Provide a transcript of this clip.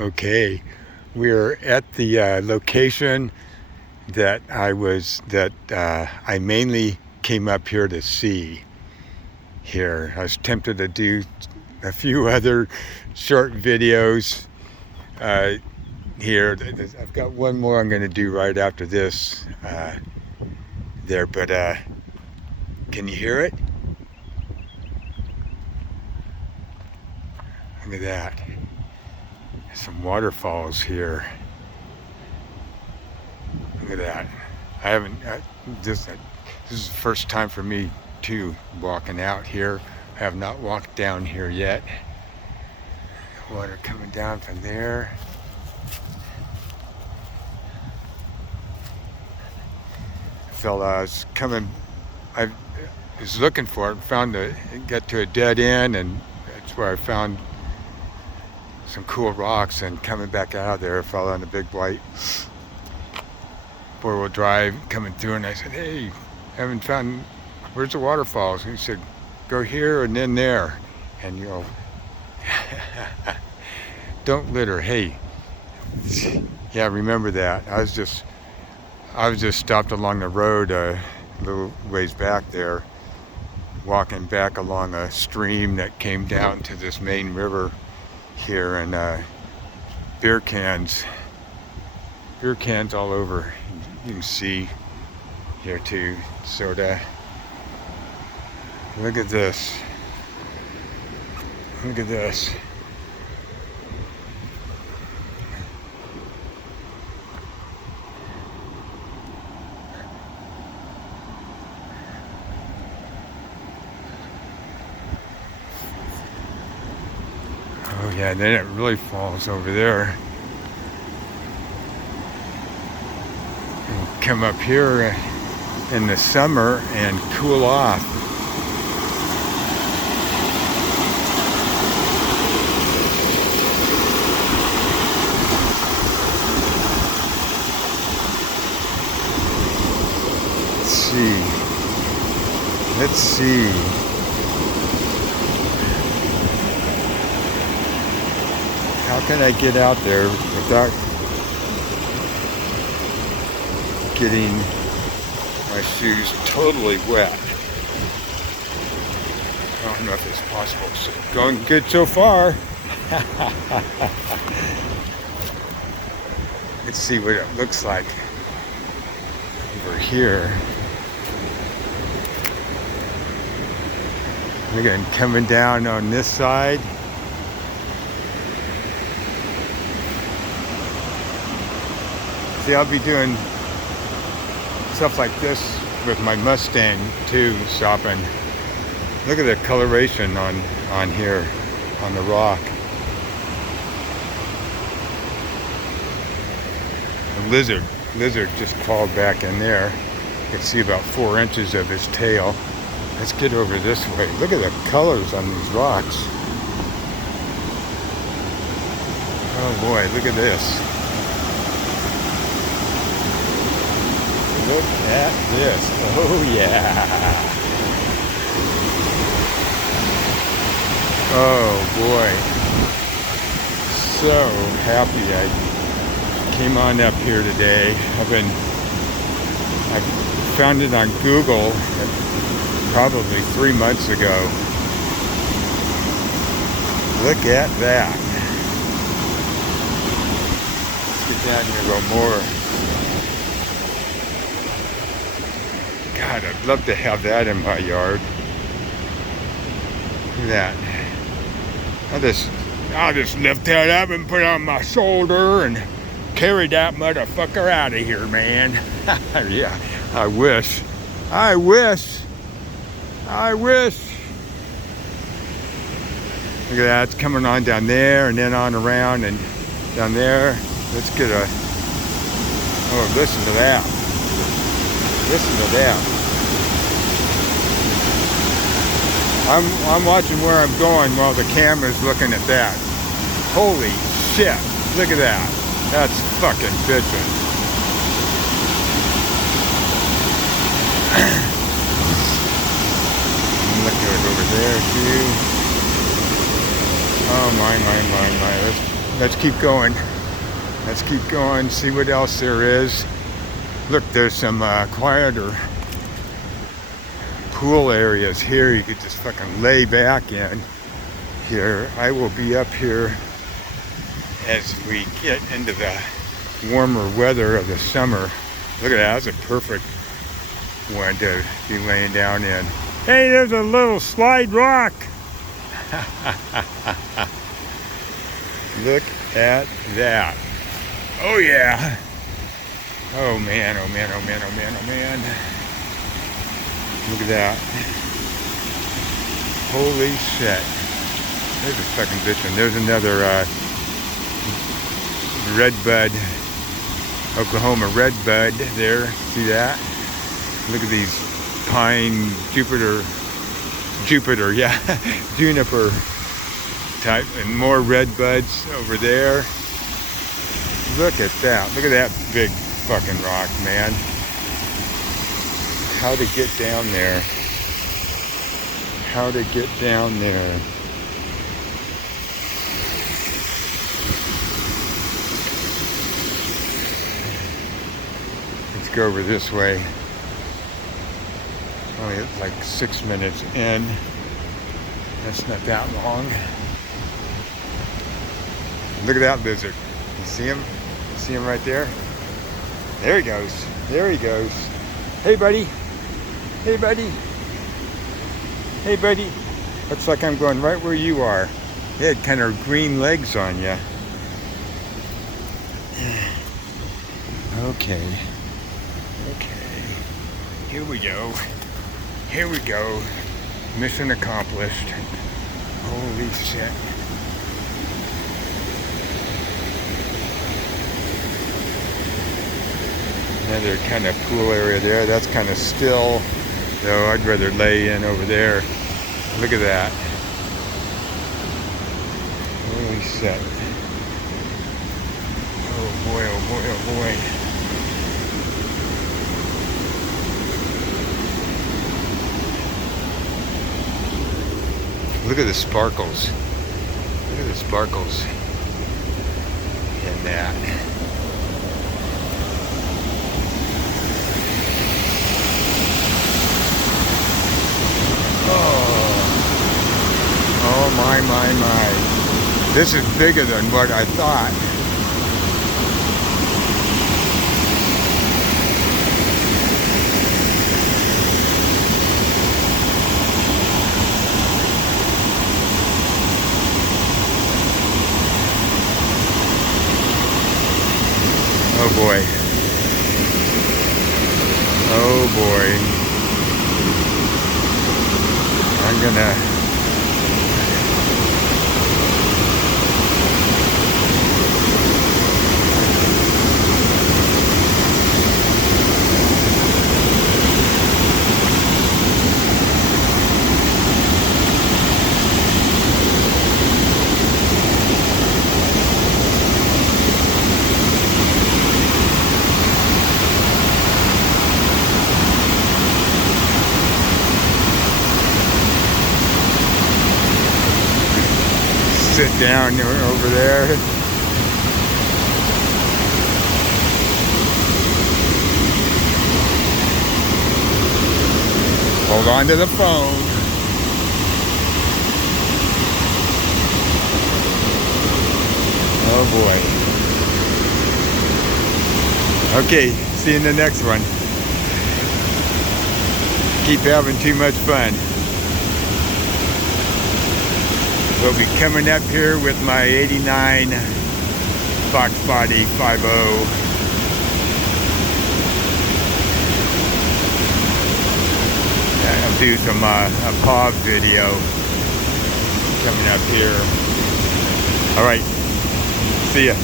Okay, we're at the location that I mainly came up here to see. Here, I was tempted to do a few other short videos here. I've got one more I'm going to do right after this there, but can you hear it? Look at that. There's some waterfalls here. Look at that. I haven't, this is the first time for me too, walking out here. I have not walked down here yet. Water coming down from there. I was coming, I was looking for it, got to a dead end, and that's where I found some cool rocks, and coming back out of there, I fell on a big white four-wheel drive coming through, and I said, hey, haven't found, where's the waterfalls? And he said, go here and then there. And you know, don't litter, hey. Yeah, remember that. I was just stopped along the road a little ways back there, walking back along a stream that came down to this main river here, and beer cans all over. You can see here too, sorta. Look at this. Look at this. Oh yeah, then it really falls over there. And come up here in the summer and cool off. Let's see. How can I get out there without getting my shoes totally wet? I don't know if it's possible. So, going good so far. Let's see what it looks like over here. Again, coming down on this side. See, I'll be doing stuff like this with my Mustang too, shopping. Look at the coloration on here, on the rock. The lizard just crawled back in there. You can see about 4 inches of his tail. Let's get over this way. Look at the colors on these rocks. Oh boy, look at this. Look at this. Oh yeah. Oh boy. So happy I came on up here today. I found it on Google probably 3 months ago. Look at that. Let's get down here a little more. God, I'd love to have that in my yard. Look at that. I'll just lift that up and put it on my shoulder and carry that motherfucker out of here, man. Yeah, I wish. Look at that, it's coming on down there and then on around and down there. Let's get a, oh, listen to that. Listen to that. I'm watching where I'm going while the camera's looking at that. Holy shit, look at that. That's fucking bitchin'. Look at it over there too. Oh my. Let's keep going. Let's keep going, see what else there is. Look, there's some quieter pool areas here you could just fucking lay back in here. I will be up here as we get into the warmer weather of the summer. Look at that, that's a perfect one to be laying down in. Hey, there's a little slide rock. Look at that. Oh yeah. Oh man. Look at that. Holy shit. There's a fucking bitch one. There's another redbud, Oklahoma redbud there. See that? Look at these pine, Jupiter, yeah, juniper type, and more redbuds over there. Look at that. Look at that big fucking rock, man. How to get down there. How to get down there. Let's go over this way. Only like 6 minutes in. That's not that long. Look at that lizard. You see him? See him right there? There he goes. There he goes. Hey, buddy. Hey, buddy. Hey, buddy. Looks like I'm going right where you are. He had kind of green legs on you. Okay. Here we go. Here we go. Mission accomplished. Holy shit. Another kind of pool area there. That's kind of still, though I'd rather lay in over there. Look at that. Holy shit. Oh boy, oh boy, oh boy. Look at the sparkles. Look at the sparkles in that. Oh my. This is bigger than what I thought. Oh boy. Oh boy. I'm gonna sit down over there. Hold on to the phone. Oh boy. Okay, see you in the next one. Keep having too much fun. We'll be coming up here with my 89 Fox Body 5.0. I'll do some a POV video coming up here. All right, see ya.